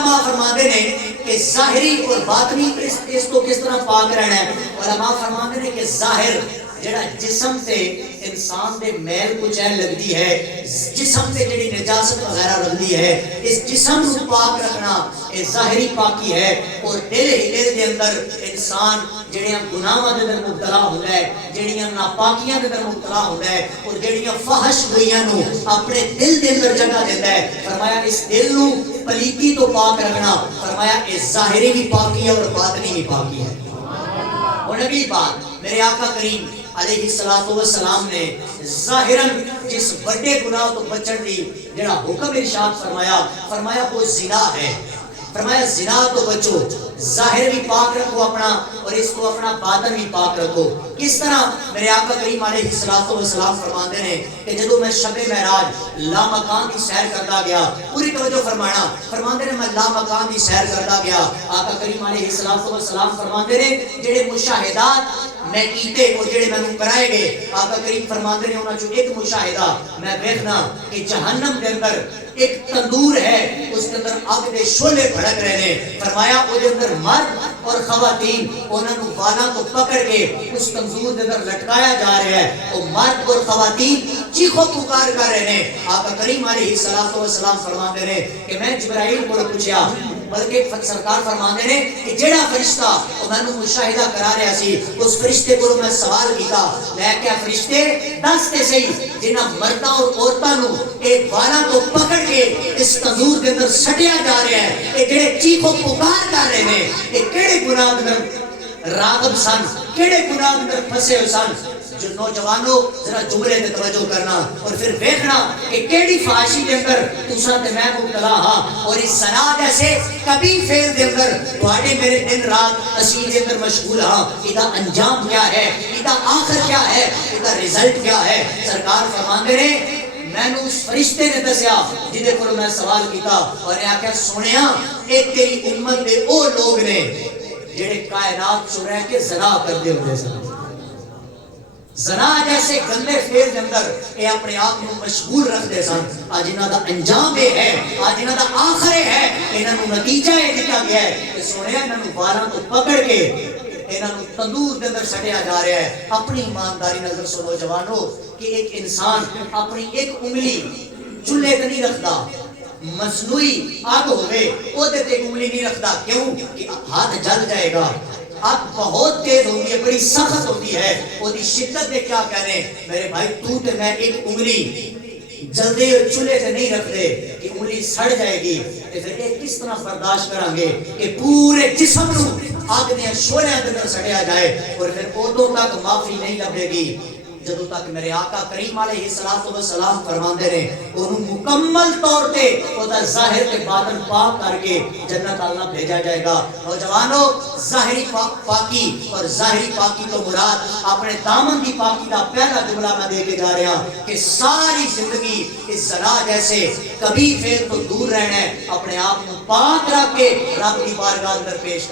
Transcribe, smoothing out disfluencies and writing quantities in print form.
علماء فرماندے نے کہ ظاہری اور باطنی اس کو کس طرح پاک رہنا ہے. علماء فرماندے نے کہ ظاہر جڑا جسم تے انسان دے میل کچیل لگدی ہے, جسم تے جڑی نجاست وغیرہ لگدی ہے, اس جسم کو پاک رکھنا یہ ظاہری پاکی ہے. اور دل دے اندر انسان جڑیاں گناہاں دے اندر مبتلا ہوندا ہے, جڑیاں ناپاکیاں دے اندر مبتلا ہوندا ہے, اور جڑیاں فحش ہوئیاں نو اپنے دل دے اندر جگہ دیندا ہے. فرمایا اس دل نو پلیتی تو پاک رکھنا, فرمایا اس ظاہری بھی پاکی ہے اور باطنی بھی پاکی ہے. اور اگلی بات میرے آقا کریم علیہ السلام نے ظاہراً جس بڑے گناہ تو بچن دی جڑا حکم ارشاد فرمایا, فرمایا وہ زنا ہے. فرمایا زنا تو بچو, ظاہر بھی پاک رکھو اپنا اور اس کو اپنا باطن بھی پاک رکھو. کس طرح میرے آقا کریم علیہ السلام فرماتے ہیں کہ جدو میں شب معراج لامکان کی سیر کرتا گیا, پوری توجہ فرمانا, فرماتے ہیں میں لامکان کی سیر کرتا گیا. آقا کریم علیہ السلام فرماتے ہیں جڑے مشاہدات میں کیتے اور جڑے میں نے کرائے گئے, آقا کریم فرماتے ہیں انہاں چوں ایک مشاہدہ میں دیکھنا کہ جہنم کے اندر ایک تندور ہے, اس کے اندر آگ دے شعلے بھڑک رہے ہیں. فرمایا وہ دے اندر مرد اور خواتین انہاں نوں والاں تو پکڑ کے اس تندور کے اندر لٹکایا جا رہا ہے, اور مرد اور خواتین چیخو پکار کر رہے ہیں. آقا کریم علیہ السلام فرماتے ہیں کہ میں جبرائیل کو پوچھا, بلکہ سرکار فرماتے ہیں کہ جڑا فرشتہ میں نے مشاہدہ کرا رہا سی اس فرشتے کو میں سوال کیتا, میں کیا فرشتے دس تے صحیح جنہاں مرداں اور عورتاں نوں ایک والاں تو پکڑ کے اس تندور کے اندر سٹیا جا رہا ہے, یہ جڑے چیخو پکار کر رہے ہیں یہ کیڑے گناہ اندر راغب سن, کیڑے گناہ اندر پھسے ہوئے سن. جو نوجوانوں ذرا جملے تے توجہ کرنا اور پھر دیکھنا کہ کیڑی فحاشی کے اندر تساں تے میں مبتلا ہاں, اور اس زنا جیسے کبھی فعل دے اندر تواڈے میرے دن رات اسی دے اندر مشغول ہاں. ادا انجام کیا ہے, ادا آخر کیا ہے, ادا رزلٹ کیا ہے؟ سرکار فرماندے نے میں نے اس فرشتے نے دسیا جدے کو میں سوال کیتا, اور نے آکھیا سنیا ایک تیری امت دے او لوگ نے جڑے کائنات چ رہ کے زنا کردے ہوندے سن. زنا جیسے گندے فعل کے اندر یہ اپنے آپ کو مشغول رکھتے سن. آج انہاں دا انجام یہ ہے, آج انہاں دا آخر ہے, انہاں نوں نتیجہ یہ دتا گیا ہے کہ سنیا انہاں نوں والاں تو پکڑ کے انہاں نوں تندور کے اندر سٹیا جا رہا ہے. اپنی ایمانداری نظر سنو جوانو کہ ایک انسان اپنی ایک انگلی چولہے تے نہیں رکھتا, مصنوعی آگ ہوئے وہ تے انگلی نہیں رکھتا. کیوں کہ ہاتھ جل جائے گا. آگ بہت تیز ہوتی ہے, بڑی سخت ہوتی ہے, وہ دی شدت دے کیا کہنے میرے بھائی تو تے میں ایک انگلی جلدے چولہے سے نہیں رکھتے کہ انگلی سڑ جائے گی. پھر ایک کس طرح برداشت کریں گے کہ پورے جسم نو آگ دے شعلے اندر سٹیا جائے, اور پھر ادوں تک معافی نہیں لبے گی جدوں تک میرے آقا کریم علیہ السلام فرماندے نے انہوں مکمل طور تے اودا ظاہر تے باطن پاک کر کے جنت اللہ بھیجا جائے گا. نوجوانوں ظاہری پاکی اور ظاہری پاکی تو مراد اپنے دامن دی پاکی دا پہلا جملہ میں دے کے جا رہا کہ ساری زندگی اس زنا جیسے کبھی فعل تو دور رہنا ہے, اپنے آپ کو پاک رکھ کے رب کی بارگاہ اندر پیش